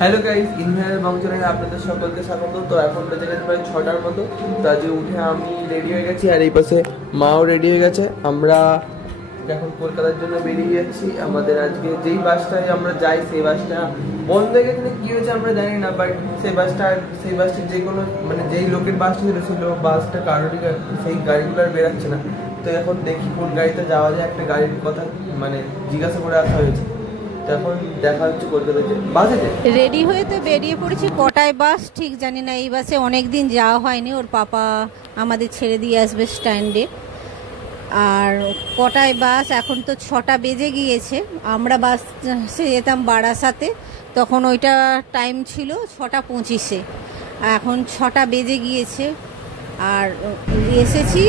Hello guys, inhaler বংশনে আপনাদের সকলকে স্বাগত। তো এখন বেজে গেছে প্রায় 6টার মতো। তো আজকে উঠে আমি রেডি হয়ে গেছি, আর এই পাশে মাও রেডি হয়ে গেছে। আমরা এখন কলকাতার জন্য বেরিয়ে যাচ্ছি। আমাদের আজকে যেই বাসটায় আমরা যাই সেই বাসটা বন্ধ হয়ে গেছে, কী হয়েছে আমরা জানি না, বাট সেই বাসটা যে কোনো মানে যেই লোকের বাসটা ছিল সেই বাসটা কারোরই সেই গাড়িগুলো আর বেরাচ্ছে না। তো এখন দেখি কোন গাড়িতে যাওয়া যায়, একটা গাড়ির কথা মানে জিজ্ঞাসা করে আসা হয়েছে। এখন দেখা হচ্ছে কলকাতায় বাসে রেডি হয়ে তো বেরিয়ে পড়েছি। কটায় বাস ঠিক জানি না, এই বাসে অনেক দিন যাওয়া হয়নি। ওর পাপা আমাদের ছেড়ে দিয়ে আসবে স্ট্যান্ডে। আর কটায় বাস, এখন তো 6টা বেজে গিয়েছে। আমরা বাসে যেতাম বারাসাতে, তখন ওইটা টাইম ছিল 6:25। এখন 6টা বেজে গিয়েছে। আর এসেছি,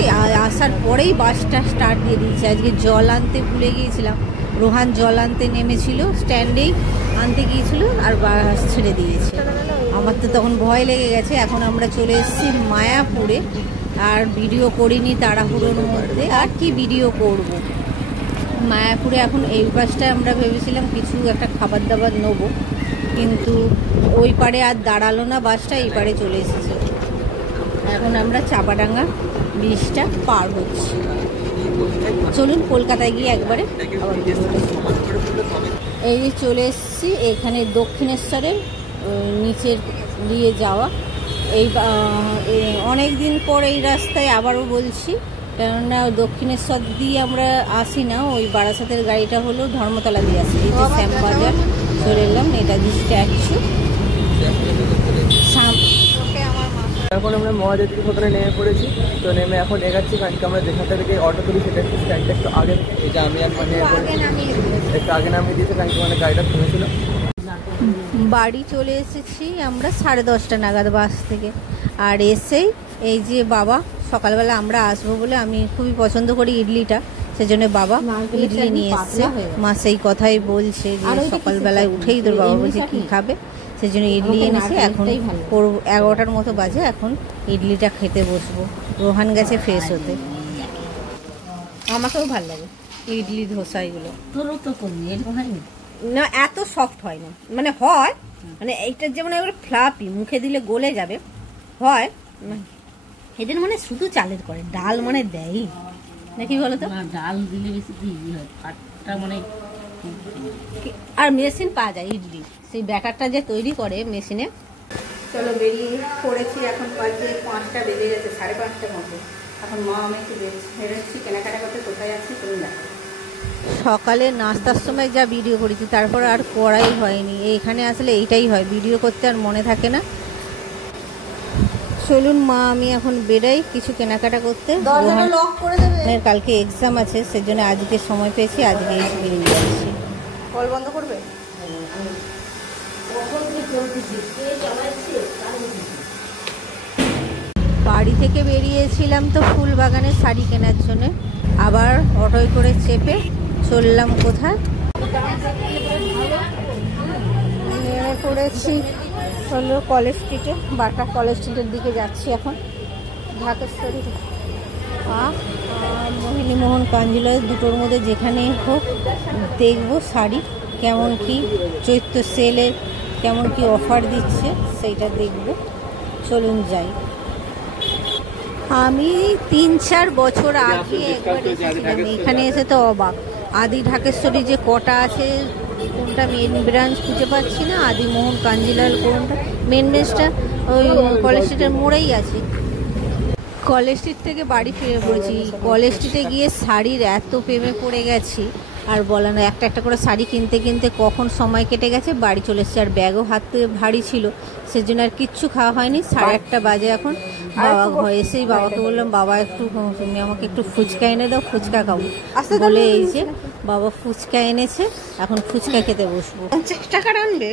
আসার পরেই বাসটা স্টার্ট দিয়ে দিয়েছে। আজকে জল আনতে ভুলে গিয়েছিলাম, রোহান জল আনতে নেমেছিল, স্ট্যান্ডেই আনতে গিয়েছিল আর বাস ছেড়ে দিয়েছে। আমার তো তখন ভয় লেগে গেছে। এখন আমরা চলে এসেছি মায়াপুরে। আর ভিডিও করিনি তাড়াহুড়োর মধ্যে, আর কি ভিডিও করব। মায়াপুরে এখন এই বাসটায় আমরা ভেবেছিলাম কিছু একটা খাবার দাবার নেবো, কিন্তু ওই পারে আর দাঁড়ালো না বাসটা, এই পারে চলে এসেছে। এখন আমরা চাপাডাঙ্গা ব্রিজটা পার হচ্ছি। চলুন কলকাতায় গিয়ে একবারে এই যে চলে এসেছি। এখানে দক্ষিণেশ্বরের নিচের দিয়ে যাওয়া। এই অনেক দিন পর এই রাস্তায় আবারও বলছি, কেননা দক্ষিণেশ্বর দিয়ে আমরা আসি না, ওই বারাসাতের গাড়িটা হলো ধর্মতলা দিয়ে আসি। এই যে শ্যামবাজার চলে এলাম, নেতাজি স্ট্যাচু। এখন আমরা মহাজাতির হোটেলে নেমে পড়েছি। তো নেমে এখন এগাচ্ছি, কারণ আমরা যেখানটা থেকে অটো তুলি সেটা একটু স্ট্যান্ডটা একটু আগে, এটা আমি এখন একটু আগে নামিয়ে দিয়েছি, কারণ মানে গাড়িটা থেমেছিল। বাড়ি চলে এসেছি আমরা 10:30 নাগাদ বাস থেকে। আর এসেই এই যে বাবা, সকালবেলা আমরা আসবো বলে, আমি খুবই পছন্দ করি ইডলিটা, সেজন্য বাবা ইডলি নিয়ে এসছে। মা সেই কথাই বলছে যে সকালবেলায় উঠেই তোর বাবা বলছে কী খাবে, সেই জন্য ইডলি এনেছি। এখন 11টার মতো বাজে, এখন ইডলিটা খেতে বসবো। রোহান গেছে ফ্রেশ হতে। আমাকেও ভালো লাগে ইডলি ধোসা এগুলো। তোরও তো করবি, এরকম হয়নি না, এত সফট হয় না, মানে হয়, মানে এইটার যেমন এগুলো ফ্লাপি, মুখে দিলে গলে যাবে হয়। এদের মানে শুধু চালের করে, ডাল মানে দেয় নাকি বলো তো? ডাল দিলে বেশি ইজি হয়, ফাটটা মানে। আর মেশিন পাওয়া যায় ইডলি, সেই ব্যাটারটা যে তৈরি করে মেশিনে। চলো বেরিয়ে পড়েছি, এখন বাজে 5টা বেজে গেছে, 5:30টার মতো। এখন মা আমি একটু বেরোচ্ছি কেনাকাটা করতে। কোথায় আছি তুমি দেখো। সকালে নাস্তার সময় যা ভিডিও করেছি, তারপর আর করাই হয়নি। এইখানে আসলে এইটাই হয়, ভিডিও করতে আর মনে থাকে না। চলুন মা আমি এখন বেরাই কিছু কেনাকাটা করতে। কালকে এক্সাম আছে, সেজন্য আজকে সময় পেয়েছি, আজকে বেরিয়ে যাচ্ছি। কল বন্ধ করবে। বাড়ি থেকে বেরিয়েছিলাম তো ফুলবাগানে শাড়ি কেনার জন্য, আবার অটোয় করে চেপে চললাম কোথায়, নেমে পড়েছি হলো কলেজ স্ট্রিটে। বাটা কলেজ স্ট্রিটের দিকে যাচ্ছি এখন। ঢাকেশ্বরী মোহিনী মোহন কাঞ্জিলাস দুটোর মধ্যে যেখানে হোক দেখবো শাড়ি কেমন কি চৈত্র সেলের কেমন কি অফার দিচ্ছে, সেইটা দেখবো। চলুন যাই। আমি 3-4 বছর আগে একবার এসেছিলাম, এখানে এসে তো অবাক। আদি ঢাকেশ্বরী যে কটা আছে, কোনটা মেন ব্রাঞ্চ খুঁজে পাচ্ছি না। আদি মোহন কাঞ্জিলাল কোনটা মেন ব্রাঞ্চটা, ওই কলেজ স্ট্রিটের মোড়েই আছে। কলেজ স্ট্রিট থেকে বাড়ি ফিরে পড়েছি। কলেজ স্ট্রিটে গিয়ে শাড়ির এত প্রেমে পড়ে গেছি আর বলা না, একটা একটা করে শাড়ি কিনতে কিনতে কখন সময় কেটে গেছে। বাড়ি চলে এসেছি, আর ব্যাগও হাতে ভারী ছিল, সেজন্য আর কিচ্ছু খাওয়া হয়নি। 1:30 বাজে এখন। বাবা ঘরে এসেই বাবাকে বললাম, বাবা একটু তুমি আমাকে একটু ফুচকা এনে দাও, ফুচকা খাবো বলে এই যে বাবা ফুচকা এনেছে, এখন ফুচকা খেতে বসবো। 50 টাকার আনবে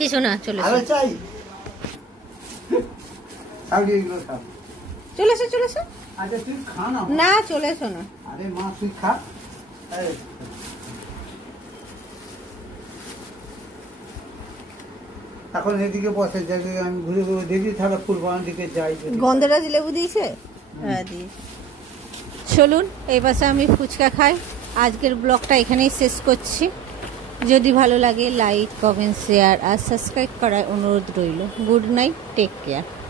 কিছু না, চলে চলেছে চলেছে না, চলেছো না। এখন এদিকে বসে জায়গায় আমি ঘুরে ঘুরে দেখি, তাহলে ফুলবাগান দিকে যাই। গন্ধরাজ লেবু দিয়েছে, হ্যাঁ দিয়েছে। চলুন এই পাশে আমি ফুচকা খাই। আজকের ব্লগটা এখানেই শেষ করছি। যদি ভালো লাগে লাইক কমেন্ট শেয়ার আর সাবস্ক্রাইব করার অনুরোধ রইল। Good night, take care.